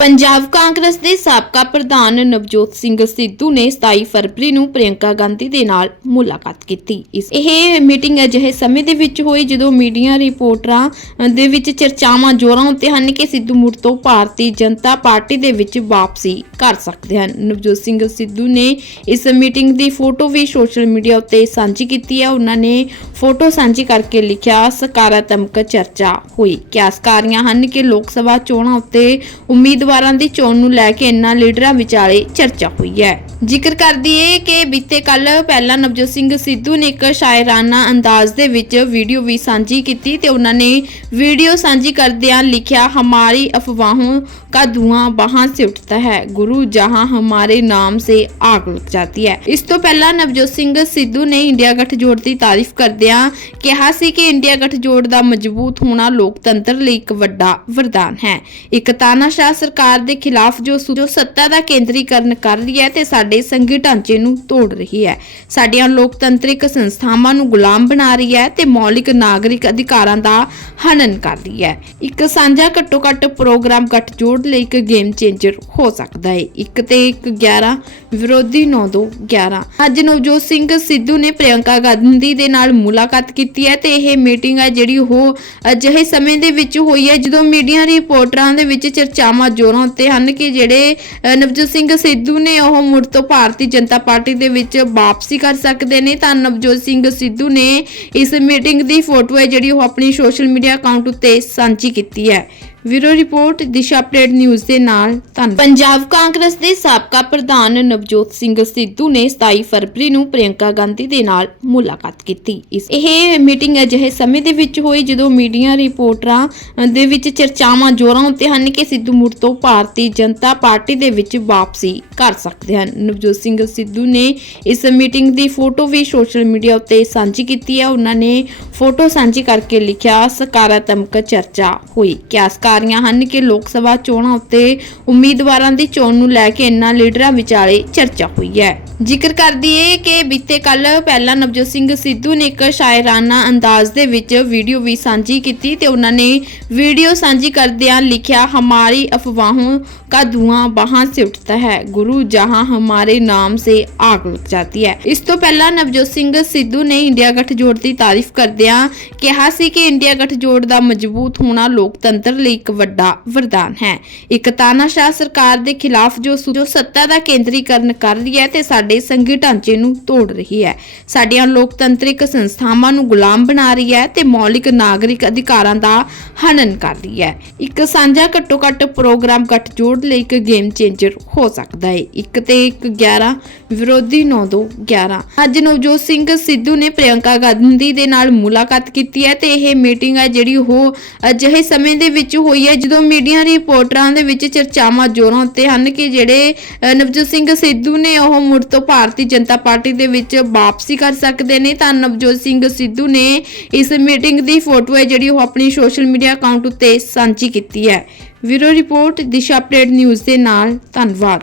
ਪੰਜਾਬ ਕਾਂਗਰਸ ਦੇ ਸਾਬਕਾ ਪ੍ਰਧਾਨ ਨਵਜੋਤ ਸਿੰਘ ਸਿੱਧੂ ਨੇ 27 ਫਰਵਰੀ ਨੂੰ ਪ੍ਰਿਯੰਕਾ ਗਾਂਧੀ ਦੇ ਨਾਲ ਮੁਲਾਕਾਤ ਕੀਤੀ। ਇਸ ਇਹ ਮੀਟਿੰਗ ਅਜਿਹੇ ਸਮੇਂ ਦੇ ਵਿੱਚ ਹੋਈ ਜਦੋਂ ਮੀਡੀਆ ਰਿਪੋਰਟਰਾਂ ਦੇ ਵਿੱਚ ਚਰਚਾਵਾਂ ਜ਼ੋਰਾਂ ਉੱਤੇ ਹਨ ਕਿ ਸਿੱਧੂ ਮੁੜ ਤੋਂ ਭਾਰਤੀ ਜਨਤਾ ਪਾਰਟੀ ਦੇ ਵਿੱਚ ਵਾਪਸੀ ਕਰ ਸਕਦੇ ਹਨ। ਨਵਜੋਤ ਸਿੰਘ ਸਿੱਧੂ ਨੇ ਇਸ ਮੀਟਿੰਗ ਦੀ ਫੋਟੋ ਵੀ ਸੋਸ਼ਲ ਮੀਡੀਆ ਉੱਤੇ ਸਾਂਝੀ ਕੀਤੀ ਹੈ। ਉਹਨਾਂ ਨੇ ਫੋਟੋ ਸਾਂਝੀ ਕਰਕੇ ਲਿਖਿਆ, ਸਕਾਰਾਤਮਕ ਚਰਚਾ ਹੋਈ। ਕਿਆਸਕਾਰੀਆਂ ਹਨ ਕਿ ਲੋਕ ਸਭਾ ਚੋਣਾਂ ਉੱਤੇ ਉਮੀਦਵਾਰਾਂ ਦੀ ਚੋਣ ਨੂੰ ਲੈ ਕੇ ਇਨ੍ਹਾਂ ਲੀਡਰਾਂ ਵਿਚਾਲੇ ਚਰਚਾ ਹੋਈ ਹੈ। ਜ਼ਿਕਰ ਕਰ ਦਈਏ ਕਿ ਬੀਤੇ ਕੱਲ ਪਹਿਲਾਂ ਨਵਜੋਤ ਸਿੰਘ ਸਿੱਧੂ ਨੇ ਇੱਕ ਸ਼ਾਇਰਾਨਾ ਅੰਦਾਜ਼ ਦੇ ਵਿੱਚ ਵੀਡੀਓ ਵੀ ਸਾਂਝੀ ਕੀਤੀ ਤੇ ਉਹਨਾਂ ਨੇ ਵੀਡੀਓ ਸਾਂਝੀ ਕਰਦਿਆਂ ਲਿਖਿਆ, ਹਮਾਰੀ ਅਫਵਾਹੋਂ ਕਾ ਧੂਆਂ ਬਾਹਾਂ ਸੇ ਉੱਠਦਾ ਹੈ। ਗੁਰੂ ਜਹਾਂ ਹਮਾਰੇ ਨਾਮ ਸੇ ਆਗ ਲਗ ਜਾਂਦੀ ਹੈ। ਇਸ ਤੋਂ ਪਹਿਲਾਂ ਨਵਜੋਤ ਸਿੰਘ ਸਿੱਧੂ ਨੇ ਇੰਡੀਆ ਗਠਜੋੜ ਦੀ ਤਾਰੀਫ ਕਰਦੇ ਕਰਦਿਆਂ ਕਿਹਾ ਸੀ ਕਿ ਇੰਡੀਆ ਗਠਜੋੜ ਦਾ ਮਜ਼ਬੂਤ ਹੋਣਾ ਲੋਕਤੰਤਰ ਲਈ ਇੱਕ ਵੱਡਾ ਵਰਦਾਨ ਹੈ। ਇੱਕ ਤਾਨਾਸ਼ਾਹ ਸਰਕਾਰ ਦੇ ਖਿਲਾਫ ਜੋ ਜੋ ਸੱਤਾ ਦਾ ਕੇਂਦਰੀਕਰਨ ਕਰ ਰਹੀ ਹੈ ਤੇ ਸਾਡੇ ਸੰਘੀ ਢਾਂਚੇ ਨੂੰ ਤੋੜ ਰਹੀ ਹੈ। ਸਾਡੀਆਂ ਲੋਕਤੰਤਰਿਕ ਸੰਸਥਾਵਾਂ ਨੂੰ ਗੁਲਾਮ ਬਣਾ ਰਹੀ ਹੈ ਤੇ ਮੌਲਿਕ ਨਾਗਰਿਕ ਅਧਿਕਾਰਾਂ ਦਾ ਹਨਨ ਕਰ ਰਹੀ ਹੈ। ਇੱਕ ਸਾਂਝਾ ਘੱਟੋ ਘੱਟ ਪ੍ਰੋਗਰਾਮ ਗਠਜੋੜ ਲਈ ਇੱਕ ਗੇਮ ਚੇਂਜਰ ਹੋ ਸਕਦਾ ਹੈ। ਇੱਕ ਤੇ ਇੱਕ 11 ਵਿਰੋਧੀ 9 2 11 ਅੱਜ ਨਵਜੋਤ ਸਿੰਘ ਸਿੱਧੂ ਨੇ ਪ੍ਰਿਯੰਕਾ ਗਾਂਧੀ ਦੇ ਨਾਲ ਮੁਲਾਕਾਤ ਕੀਤੀ ਹੈ ਤੇ ਇਹ ਮੀਟਿੰਗ ਹੈ ਜਿਹੜੀ ਉਹ ਅਜਿਹੇ ਸਮੇਂ ਦੇ ਵਿੱਚ ਹੋਈ ਹੈ ਜਦੋਂ ਮੀਡੀਆ ਰਿਪੋਰਟਰਾਂ ਦੇ ਵਿੱਚ ਚਰਚਾਵਾਂ ਜ਼ੋਰਾਂ ਉੱਤੇ ਹਨ ਕਿ ਜਿਹੜੇ ਨਵਜੋਤ ਸਿੰਘ ਸਿੱਧੂ ਨੇ ਉਹ ਮੁੜ ਤੋਂ ਭਾਰਤੀ ਜਨਤਾ ਪਾਰਟੀ ਦੇ ਵਿੱਚ ਵਾਪਸੀ ਕਰ ਸਕਦੇ ਨੇ ਤਾਂ ਨਵਜੋਤ ਸਿੰਘ ਸਿੱਧੂ ਨੇ ਇਸ ਮੀਟਿੰਗ ਦੀ ਫੋਟੋ ਹੈ ਜਿਹੜੀ ਉਹ ਆਪਣੀ ਸੋਸ਼ਲ ਮੀਡੀਆ ਅਕਾਊਂਟ ਉੱਤੇ ਸਾਂਝੀ ਕੀਤੀ ਹੈ। ਵੀਰੋ ਰਿਪੋਰਟ, ਦਿਸ਼ਾ ਅਪਡੇਟ ਨਿਊਜ਼ ਦੇ ਨਾਲ ਧੰਨਵਾਦ। ਪੰਜਾਬ ਕਾਂਗਰਸ ਦੇ ਸਾਬਕਾ ਪ੍ਰਧਾਨ ਨਵਜੋਤ ਸਿੰਘ ਸਿੱਧੂ ਨੇ 27 ਫਰਵਰੀ ਨੂੰ ਪ੍ਰਿਯੰਕਾ ਗਾਂਧੀ ਦੇ ਨਾਲ ਮੁਲਾਕਾਤ ਕੀਤੀ। ਇਸ ਇਹ ਮੀਟਿੰਗ ਅਜਿਹੇ ਸਮੇਂ ਦੇ ਵਿੱਚ ਹੋਈ ਜਦੋਂ ਮੀਡੀਆ ਰਿਪੋਰਟਰਾਂ ਦੇ ਵਿੱਚ ਚਰਚਾਵਾਂ ਜ਼ੋਰਾਂ ਉੱਤੇ ਹਨ ਕਿ ਸਿੱਧੂ ਮੁੜ ਤੋਂ ਭਾਰਤੀ ਜਨਤਾ ਪਾਰਟੀ ਦੇ ਵਿੱਚ ਵਾਪਸੀ ਕਰ ਸਕਦੇ ਹਨ। ਨਵਜੋਤ ਸਿੰਘ ਸਿੱਧੂ ਨੇ ਇਸ ਮੀਟਿੰਗ ਦੀ ਫੋਟੋ ਵੀ ਸੋਸ਼ਲ ਮੀਡੀਆ ਉੱਤੇ ਸਾਂਝੀ ਕੀਤੀ ਹੈ। ਉਹਨਾਂ ਨੇ ਫੋਟੋ ਸਾਂਝੀ ਕਰਕੇ ਲਿਖਿਆ, ਸਕਾਰਾਤਮਕ ਚਰਚਾ ਹੋਈ। ਰਹੀਆਂ ਹਨ ਕਿ ਲੋਕ ਸਭਾ ਚੋਣਾਂ ਉੱਤੇ ਉਮੀਦਵਾਰਾਂ ਦੀ ਚੋਣ ਨੂੰ ਲੈ ਕੇ ਇਨ੍ਹਾਂ ਲੀਡਰਾਂ ਵਿਚਾਲੇ ਚਰਚਾ ਹੋਈ ਹੈ। ਜ਼ਿਕਰ ਕਰ ਦਈਏ ਕਿ ਬੀਤੇ ਕੱਲ ਪਹਿਲਾਂ ਨਵਜੋਤ ਸਿੰਘ ਸਿੱਧੂ ਨੇ ਇੱਕ ਸ਼ਾਇਰਾਨਾ ਅੰਦਾਜ਼ ਦੇ ਵਿੱਚ ਵੀਡੀਓ ਵੀ ਸਾਂਝੀ ਕੀਤੀ ਤੇ ਉਹਨਾਂ ਨੇ ਵੀਡੀਓ ਸਾਂਝੀ ਕਰਦਿਆਂ ਲਿਖਿਆ, ਹਮਾਰੀ ਅਫਵਾਹੋਂ ਕਾ ਧੂਆਂ ਬਾਹਾਂ ਸੇ ਉੱਠਦਾ ਹੈ। ਗੁਰੂ ਜਹਾਂ ਹਮਾਰੇ ਨਾਮ ਸੇ ਆਗ ਲੱਗ ਜਾਂਦੀ ਹੈ। ਇਸ ਤੋਂ ਪਹਿਲਾਂ ਨਵਜੋਤ ਸਿੰਘ ਸਿੱਧੂ ਨੇ ਇੰਡੀਆ ਗਠਜੋੜ ਦੀ ਤਾਰੀਫ਼ ਕਰਦਿਆਂ ਕਿਹਾ ਸੀ ਕਿ ਇੰਡੀਆ ਗਠਜੋੜ ਦਾ ਮਜ਼ਬੂਤ ਹੋਣਾ ਲੋਕਤੰਤਰ ਲਈ ਇੱਕ ਵੱਡਾ ਵਰਦਾਨ ਹੈ। ਇੱਕ ਤਾਨਾਸ਼ਾਹ ਸਰਕਾਰ ਦੇ ਖਿਲਾਫ ਜੋ ਜੋ ਸੱਤਾ ਦਾ ਕੇਂਦਰੀਕਰਨ ਕਰ ਰਹੀ ਹੈ ਤੇ ਸਾਡੇ ਸੰਘੀ ਢਾਂਚੇ ਨੂੰ ਤੋੜ ਰਹੀ ਹੈ। ਸਾਡੀਆਂ ਲੋਕਤੰਤਰਿਕ ਸੰਸਥਾਵਾਂ ਨੂੰ ਗੁਲਾਮ ਬਣਾ ਰਹੀ ਹੈ ਤੇ ਮੌਲਿਕ ਨਾਗਰਿਕ ਅਧਿਕਾਰਾਂ ਦਾ ਹਨਨ ਕਰ ਰਹੀ ਹੈ। ਇੱਕ ਸਾਂਝਾ ਘੱਟੋ ਘੱਟ ਪ੍ਰੋਗਰਾਮ ਗੱਠਜੋੜ ਲਈ ਇੱਕ ਗੇਮ ਚੇਂਜਰ ਹੋ ਸਕਦਾ ਹੈ। ਇੱਕ ਤੇ ਇੱਕ 11 ਵਿਰੋਧੀ 9 2 11 ਅੱਜ ਨਵਜੋਤ ਸਿੰਘ ਸਿੱਧੂ ਨੇ ਪ੍ਰਿਯੰਕਾ ਗਾਂਧੀ ਦੇ ਨਾਲ ਮੁਲਾਕਾਤ ਕੀਤੀ ਹੈ ਤੇ ਇਹ ਮੀਟਿੰਗ ਹੈ ਜਿਹੜੀ ਉਹ ਅਜਿਹੇ ਸਮੇਂ ਦੇ ਵਿੱਚ ਹੋਈ ਹੈ, ਜਦੋਂ ਮੀਡੀਆ ਰਿਪੋਰਟਰਾਂ ਦੇ ਵਿੱਚ ਚਰਚਾਵਾਂ ਜ਼ੋਰਾਂ ਉੱਤੇ ਹਨ ਕਿ ਜਿਹੜੇ ਨਵਜੋਤ ਸਿੰਘ ਸਿੱਧੂ ਨੇ ਉਹ ਮੁੜ ਤੋਂ ਭਾਰਤੀ ਜਨਤਾ ਪਾਰਟੀ ਦੇ ਵਿੱਚ ਵਾਪਸੀ ਕਰ ਸਕਦੇ ਨੇ, ਤਾਂ ਨਵਜੋਤ ਸਿੰਘ ਸਿੱਧੂ ਨੇ ਇਸ ਮੀਟਿੰਗ ਦੀ ਫੋਟੋ ਹੈ ਜਿਹੜੀ ਉਹ ਆਪਣੀ ਸੋਸ਼ਲ ਮੀਡੀਆ ਅਕਾਊਂਟ ਉੱਤੇ ਸਾਂਝੀ ਕੀਤੀ ਹੈ। ਵੀਰੋ ਰਿਪੋਰਟ, ਦਿਸ਼ਾ ਅਪਡੇਟ ਨਿਊਜ਼ ਦੇ ਨਾਲ, ਧੰਨਵਾਦ।